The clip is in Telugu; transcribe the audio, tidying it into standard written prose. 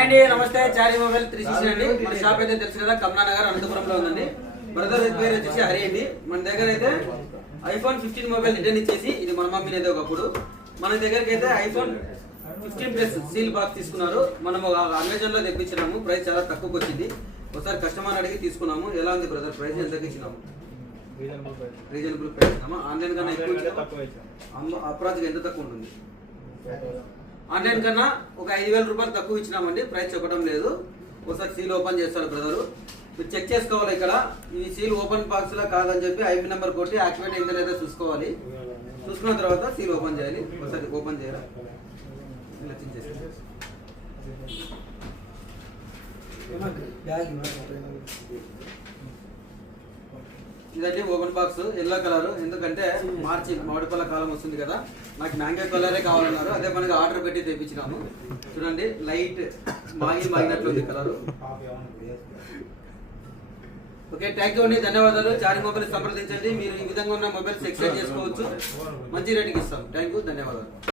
అండి నమస్తే చారీ మొబైల్ 360 అండి. మన షాప్ అయితే తెలుసు కదా, కమలా నగర్ అనంతపురంలో ఉందండి. బ్రదర్ పేరు వచ్చేసి హరి అండి. మన దగ్గర అయితే ఐఫోన్ 15 మొబైల్ రిటర్న్ ఇచ్చేసి, ఇది మన మమ్మీ అయితే ఒకప్పుడు మన దగ్గరకి అయితే ఐఫోన్ 15 ప్లస్ సీల్ బాక్స్ తీసుకున్నారు. మనం అమెజాన్ లో తెప్పించినాము. ప్రైస్ చాలా తక్కువకి వచ్చింది. ఒకసారి కస్టమర్ అడిగి తీసుకున్నాము. ఎలా ఉంది బ్రదర్, ప్రైస్ ఎంతకి ఇచ్చినాము? Reasonable price. ఆన్లైన్ కన్నా ఎక్కువ, అప్రాచ్గా ఎంత తక్కువ ఉంటుంది? ఆన్లైన్ కన్నా ఒక 5,000 రూపాయలు తక్కువ ఇచ్చినామండి. ప్రైస్ చెప్పడం లేదు. ఒకసారి సీల్ ఓపెన్ చేస్తారు బ్రదరు. మీరు చెక్ చేసుకోవాలి. ఇక్కడ ఈ సీల్ ఓపెన్ బాక్స్ లా కాదని చెప్పి ఐపీ నెంబర్ కొట్టి యాక్టివేట్ అయిందో లేదో చూసుకోవాలి. చూసుకున్న తర్వాత సీల్ ఓపెన్ చేయాలి. ఒకసారి ఓపెన్ చేయాలి. ఇదండి ఓపెన్ బాక్స్, ఎల్లో కలర్. ఎందుకంటే మార్చి మామిడిపళ్ళ కాలం వస్తుంది కదా, నాకు మ్యాంగో కలరే కావాలన్నారు. అదే మనకి ఆర్డర్ పెట్టి తెప్పించినాము. చూడండి, లైట్ మాగినట్లుంది కలరు. ఓకే, థ్యాంక్ యూ అండి, ధన్యవాదాలు. చారీ మొబైల్ సంప్రదించండి. మీరు ఈ విధంగా ఉన్న మొబైల్స్ ఎక్స్చేంజ్ చేసుకోవచ్చు. మంచి రేటుకి ఇస్తాం. థ్యాంక్ యూ, ధన్యవాదాలు.